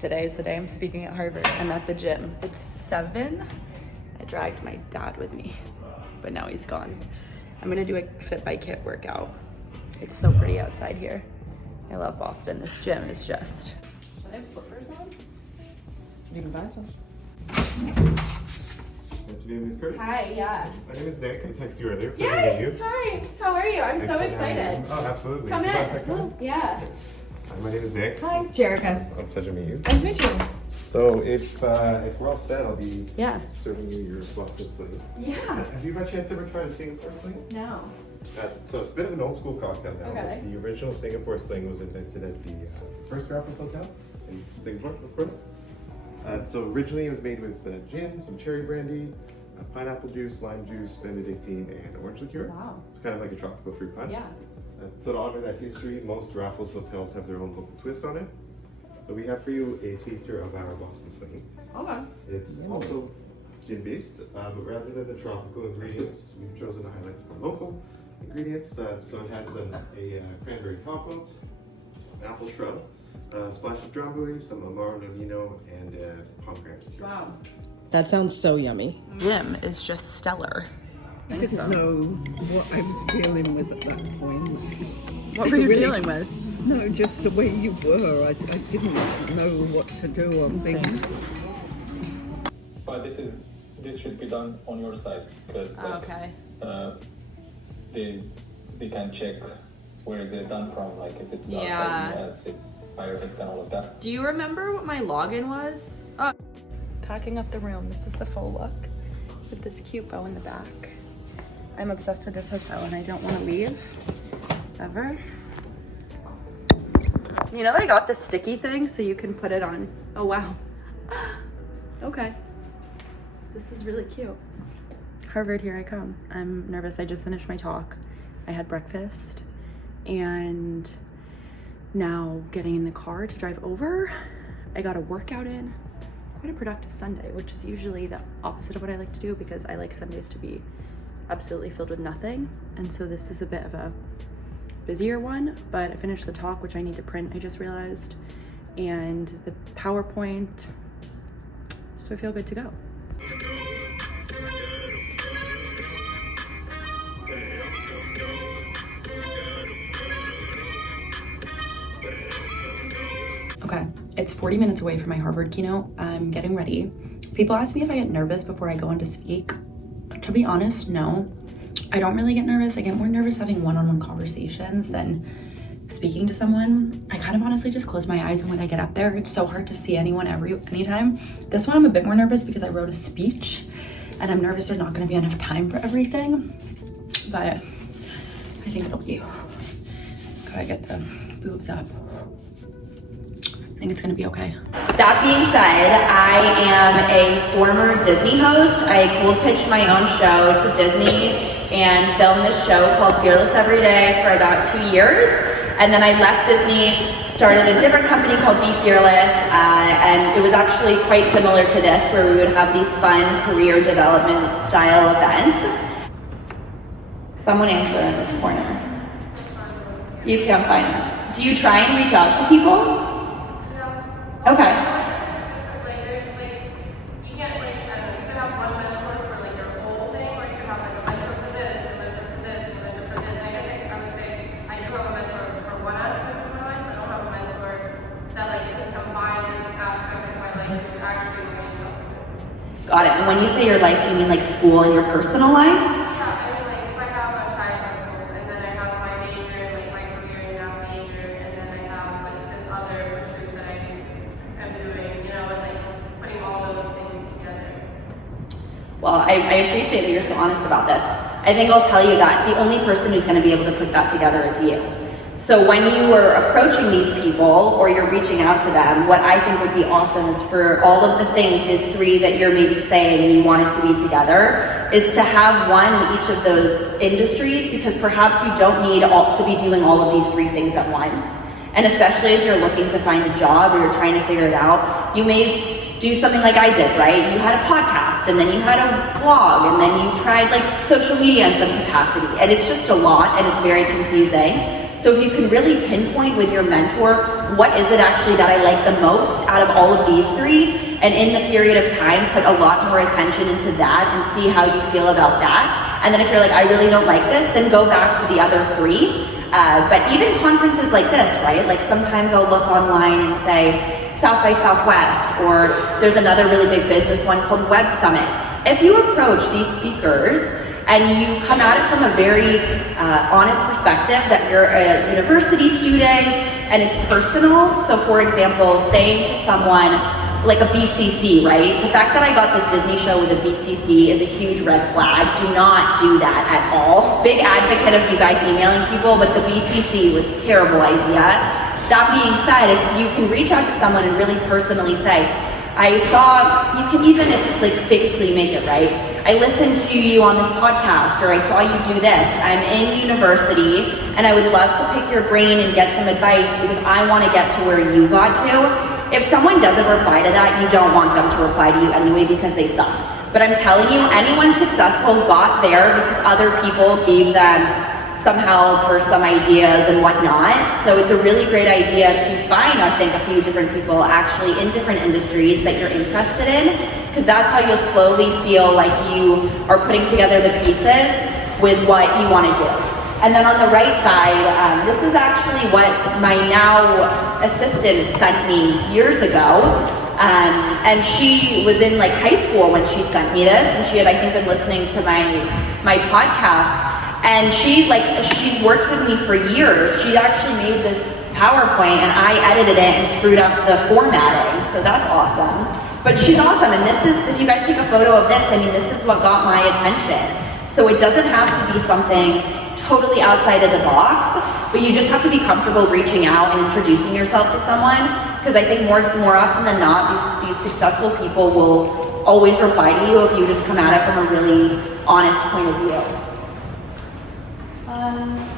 Today is the day I'm speaking at Harvard. I'm at the gym. It's 7. I dragged my dad with me, but now he's gone. I'm gonna do a Fit by Kit workout. It's so pretty outside here. I love Boston. This gym is just... Should I have slippers on? You can buy some. Good afternoon, Ms. Curtis. Hi, yeah. My name is Nick. I texted you earlier. Yay! Hi, how are you? I'm so excited. Oh, absolutely. Come Would you mind in. if I come? Yeah. Hi, my name is Nick. Hi, Jerica. Oh, pleasure to meet you. Nice to meet you. So if we're all set, I'll be Yeah. serving you your Boston Sling. Yeah. Have you by chance ever tried a Singapore Sling? No. So it's a bit of an old school cocktail now. Okay. The original Singapore Sling was invented at the first Raffles Hotel in Singapore, of course. So originally it was made with gin, some cherry brandy, pineapple juice, lime juice, Benedictine, and orange liqueur. Wow. It's kind of like a tropical fruit punch. Yeah. So to honor that history, most Raffles hotels have their own local twist on it. So we have for you a taster of our Boston Sling. Okay. It's also gin-based, but rather than the tropical ingredients, we've chosen to highlight some more local ingredients. So it has a cranberry compote, an apple shrub, a splash of drambuie, some Amaro Nolino, and pomegranate liqueur. Wow. That sounds so yummy. Gym is just stellar. I didn't know what I was dealing with at that point. What were you Really? dealing with? No, just the way you were. I didn't know what to do or think. But this should be done on your side because Okay. they can check where is it done from, like if it's Yeah. outside the US, it's higher risk and all of that. Do you remember what my login was? Oh. Packing up the room. This is the full look with this cute bow in the back. I'm obsessed with this hotel and I don't want to leave ever. You know, I got this sticky thing so you can put it on. Oh, wow. Okay. This is really cute. Harvard, here I come. I'm nervous. I just finished my talk. I had breakfast and now getting in the car to drive over. I got a workout in. Quite a productive Sunday, which is usually the opposite of what I like to do because I like Sundays to be absolutely filled with nothing. And so this is a bit of a busier one, but I finished the talk, which I need to print, I just realized, and the PowerPoint, so I feel good to go. Okay, it's 40 minutes away from my Harvard keynote. I'm getting ready. People ask me if I get nervous before I go in to speak. To be honest, no. I don't really get nervous. I get more nervous having one-on-one conversations than speaking to someone. I kind of honestly just close my eyes, and when I get up there, it's so hard to see anyone anytime. This one I'm a bit more nervous because I wrote a speech and I'm nervous there's not going to be enough time for everything, but I think it'll be, gotta get the boobs up. I think it's gonna be okay. That being said, I am a former Disney host. I cold pitched my own show to Disney and filmed this show called Fearless Every Day for about 2 years. And then I left Disney, started a different company called Be Fearless, and it was actually quite similar to this, where we would have these fun career development style events. Someone answer in this corner. You can't find them. Do you try and reach out to people? Okay. Like there's like you can't like I don't know, you could have one mentor for like your whole thing, or you could have like a mentor for this, and a mentor for this, and a mentor for this. I guess I would say I do have a mentor for one aspect of my life, but I don't have a mentor that like can combine like aspects of my life, which is actually really helpful. Got it. And when you say your life, do you mean like school and your personal life? Yeah, I mean like if I have a side hustle and then I have my major, like my career in that major, and then I have like this other pursuit that I'm doing, you know, and like putting all those things together. Well, I appreciate that you're so honest about this. I think I'll tell you that the only person who's going to be able to put that together is you. So when you were approaching these people or you're reaching out to them, what I think would be awesome is for all of the things, these 3 that you're maybe saying and you want it to be together, is to have one in each of those industries, because perhaps you don't need to be doing all of these 3 things at once. And especially if you're looking to find a job or you're trying to figure it out, you may do something like I did, right? You had a podcast and then you had a blog and then you tried like social media in some capacity, and it's just a lot and it's very confusing. So if you can really pinpoint with your mentor, what is it actually that I like the most out of all of these three, and in the period of time, put a lot more attention into that and see how you feel about that. And then if you're like, I really don't like this, then go back to the other three. But even conferences like this, right? Like sometimes I'll look online and say South by Southwest, or there's another really big business one called Web Summit. If you approach these speakers and you come at it from a very honest perspective that you're a university student and it's personal. So for example, saying to someone like a BCC, right? The fact that I got this Disney show with a BCC is a huge red flag. Do not do that at all. Big advocate of you guys emailing people, but the BCC was a terrible idea. That being said, if you can reach out to someone and really personally say, I saw, you can even like fake it till you make it, right? I listened to you on this podcast, or I saw you do this. I'm in university and I would love to pick your brain and get some advice because I want to get to where you got to. If someone doesn't reply to that, you don't want them to reply to you anyway because they suck. But I'm telling you, anyone successful got there because other people gave them some help or some ideas and whatnot. So it's a really great idea to find, I think, a few different people actually in different industries that you're interested in, because that's how you'll slowly feel like you are putting together the pieces with what you want to do. And then on the right side, this is actually what my now assistant sent me years ago. And she was in like high school when she sent me this, and she had, I think, been listening to my podcast. And she's worked with me for years. She actually made this PowerPoint and I edited it and screwed up the formatting. So that's awesome. But she's awesome. And this is, if you guys take a photo of this, I mean, this is what got my attention. So it doesn't have to be something totally outside of the box, but you just have to be comfortable reaching out and introducing yourself to someone. Because I think more often than not, these successful people will always reply to you if you just come at it from a really honest point of view.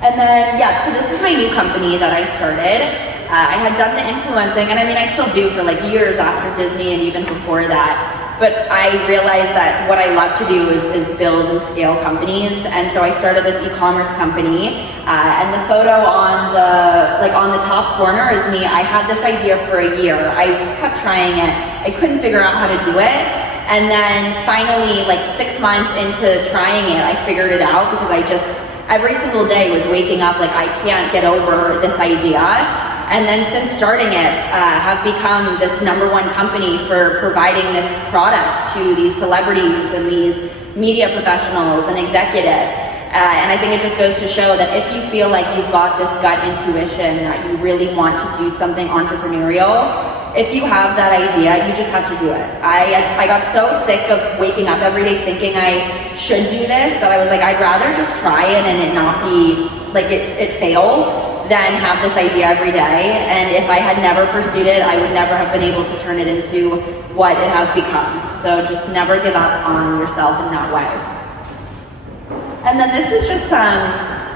And then, yeah, so this is my new company that I started. I had done the influencing, and I mean, I still do for like years after Disney and even before that. But I realized that what I love to do is build and scale companies. And so I started this e-commerce company. And the photo on the top corner is me. I had this idea for a year. I kept trying it. I couldn't figure out how to do it. And then finally, like 6 months into trying it, I figured it out because I just, every single day was waking up like I can't get over this idea. And then since starting it, have become this #1 company for providing this product to these celebrities and these media professionals and executives. And I think it just goes to show that if you feel like you've got this gut intuition that you really want to do something entrepreneurial, if you have that idea, you just have to do it. I got so sick of waking up every day thinking I should do this that I was like, I'd rather just try it and it not be like it fail than have this idea every day. And if I had never pursued it, I would never have been able to turn it into what it has become. So just never give up on yourself in that way. And then this is just some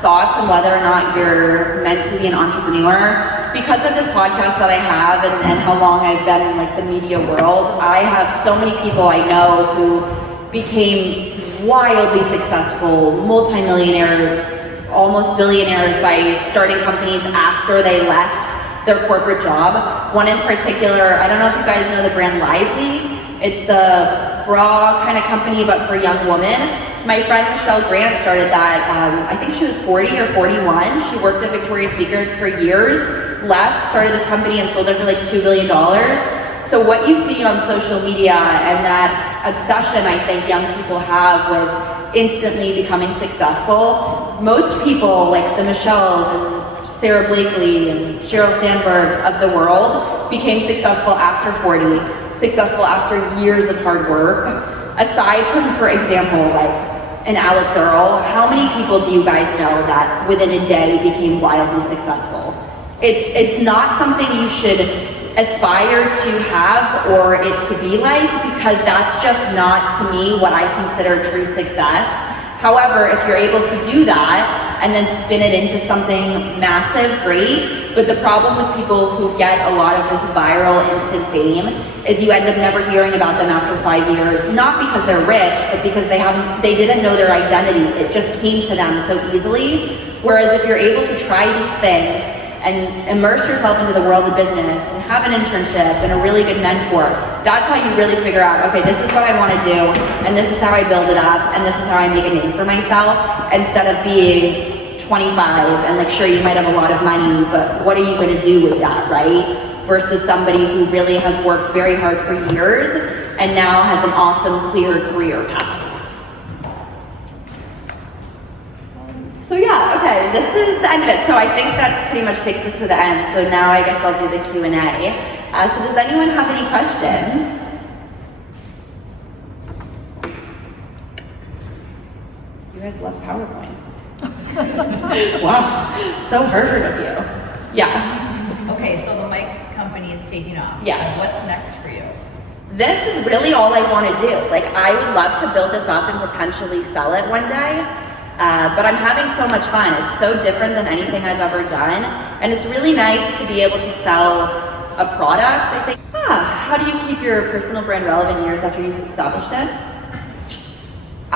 thoughts on whether or not you're meant to be an entrepreneur. Because of this podcast that I have and how long I've been in like the media world, I have so many people I know who became wildly successful, multimillionaire, almost billionaires by starting companies after they left their corporate job. One in particular, I don't know if you guys know the brand Lively. It's the bra kind of company, but for young women. My friend Michelle Grant started that, I think she was 40 or 41. She worked at Victoria's Secrets for years, left, started this company and sold it for like $2 billion. So what you see on social media and that obsession I think young people have with instantly becoming successful, most people like the Michelles and Sarah Blakely and Sheryl Sandbergs of the world became successful after 40, successful after years of hard work. Aside from, for example, like an Alex Earl, how many people do you guys know that within a day became wildly successful? It's not something you should aspire to have or it to be like, because that's just not, to me, what I consider true success. However, if you're able to do that and then spin it into something massive, great. But the problem with people who get a lot of this viral instant fame is you end up never hearing about them after 5 years, not because they're rich, but because they didn't know their identity. It just came to them so easily. Whereas if you're able to try these things and immerse yourself into the world of business and have an internship and a really good mentor, that's how you really figure out, okay, this is what I want to do, and this is how I build it up, and this is how I make a name for myself, instead of being 25 and like, sure, you might have a lot of money, but what are you going to do with that, right? Versus somebody who really has worked very hard for years and now has an awesome, clear career path. So yeah, okay, this is the end of it. So I think that pretty much takes us to the end. So now I guess I'll do the Q&A. So does anyone have any questions? You guys love PowerPoints. Wow, so Harvard of you. Yeah. Okay, so the mic company is taking off. Yeah. What's next for you? This is really all I want to do. Like, I would love to build this up and potentially sell it one day. But I'm having so much fun. It's so different than anything I've ever done. And it's really nice to be able to sell a product, I think. How do you keep your personal brand relevant years after you've established it?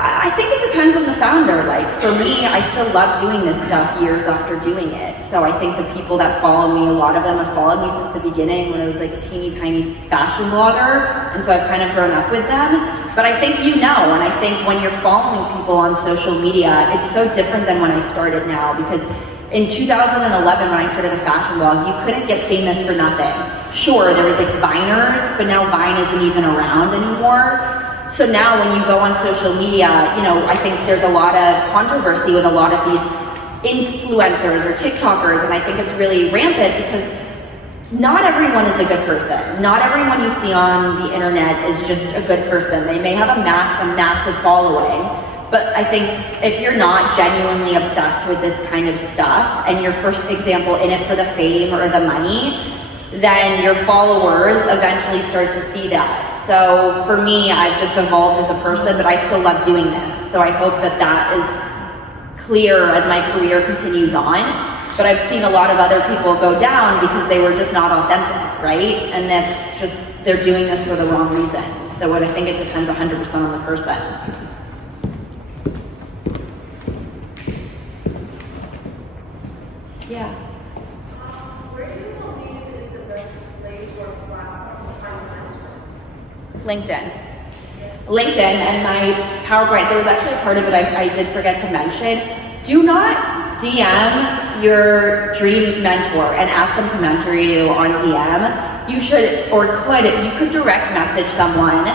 I think it depends on the founder. Like, for me, I still love doing this stuff years after doing it. So I think the people that follow me, a lot of them have followed me since the beginning when I was like a teeny tiny fashion blogger. And so I've kind of grown up with them. But I think you know, and I think when you're following people on social media, it's so different than when I started now, because in 2011, when I started a fashion blog, you couldn't get famous for nothing. Sure, there was like Viners, but now Vine isn't even around anymore. So now when you go on social media, you know, I think there's a lot of controversy with a lot of these influencers or TikTokers, and I think it's really rampant because not everyone is a good person. Not everyone you see on the internet is just a good person. They may have amassed a massive following, but I think if you're not genuinely obsessed with this kind of stuff and you're, for example, in it for the fame or the money, then your followers eventually start to see that. So for me, I've just evolved as a person, but I still love doing this. So I hope that that is clear as my career continues on. But I've seen a lot of other people go down because they were just not authentic, right? And that's just, they're doing this for the wrong reasons. So I think it depends 100% on the person. Yeah. Where do you believe is the best place or platform to find a mentor? LinkedIn. LinkedIn and my PowerPoint, there was actually a part of it I did forget to mention. Do not DM your dream mentor and ask them to mentor you on DM. You should, or you could direct message someone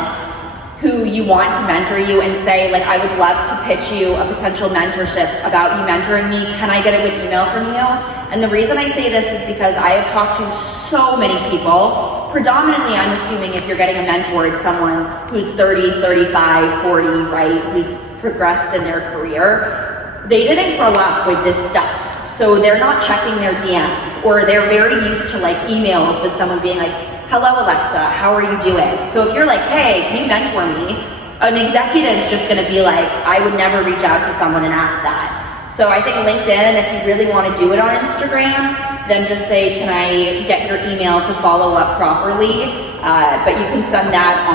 who you want to mentor you and say, like, I would love to pitch you a potential mentorship about you mentoring me. Can I get a good email from you? And the reason I say this is because I have talked to so many people. Predominantly, I'm assuming if you're getting a mentor, it's someone who's 30, 35, 40, right? Who's progressed in their career. They didn't grow up with this stuff. So they're not checking their DMs, or they're very used to like emails with someone being like, hello Alexa, how are you doing? So if you're like, hey, can you mentor me? An executive's just gonna be like, I would never reach out to someone and ask that. So I think LinkedIn, and if you really wanna do it on Instagram, then just say, can I get your email to follow up properly? But you can send that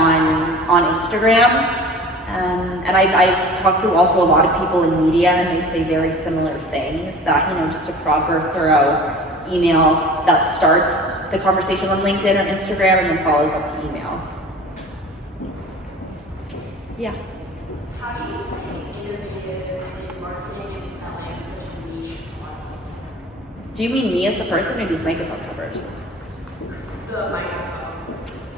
on Instagram. And I've talked to also a lot of people in media, and they say very similar things, that, you know, just a proper, thorough email that starts the conversation on LinkedIn or Instagram and then follows up to email. Yeah. How do you stay innovative in marketing and selling such a niche product? Do you mean me as the person or these microphone covers? The microphone.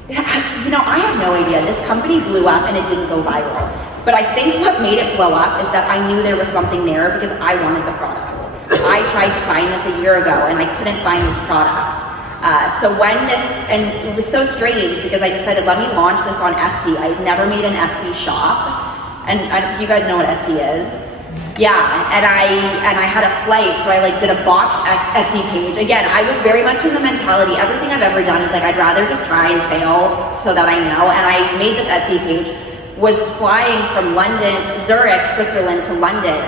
You know, I have no idea. This company blew up and it didn't go viral. But I think what made it blow up is that I knew there was something there because I wanted the product. I tried to find this a year ago and I couldn't find this product. So when this, and it was so strange because I decided, let me launch this on Etsy. I'd never made an Etsy shop. And do you guys know what Etsy is? Yeah, and I had a flight, so I like did a botched Etsy page. Again, I was very much in the mentality, everything I've ever done is like, I'd rather just try and fail so that I know. And I made this Etsy page, was flying from Zurich, Switzerland to London.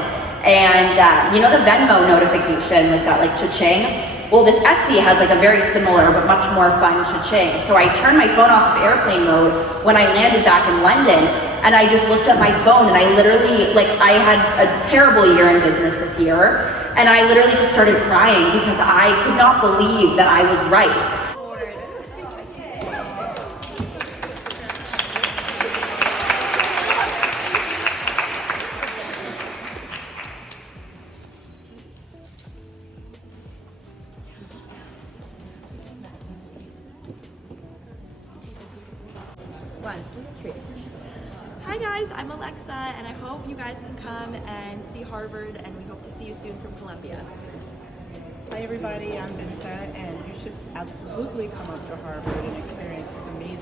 And you know the Venmo notification with that like cha-ching? well, this Etsy has like a very similar but much more fun cha-ching. So I turned my phone off of airplane mode when I landed back in London, and I just looked at my phone, and I literally, like, I had a terrible year in business this year, and I literally just started crying because I could not believe that I was right. Hi guys, I'm Alexa, and I hope you guys can come and see Harvard, and we hope to see you soon from Columbia. Hi everybody, I'm Binta, and you should absolutely come up to Harvard and experience this amazing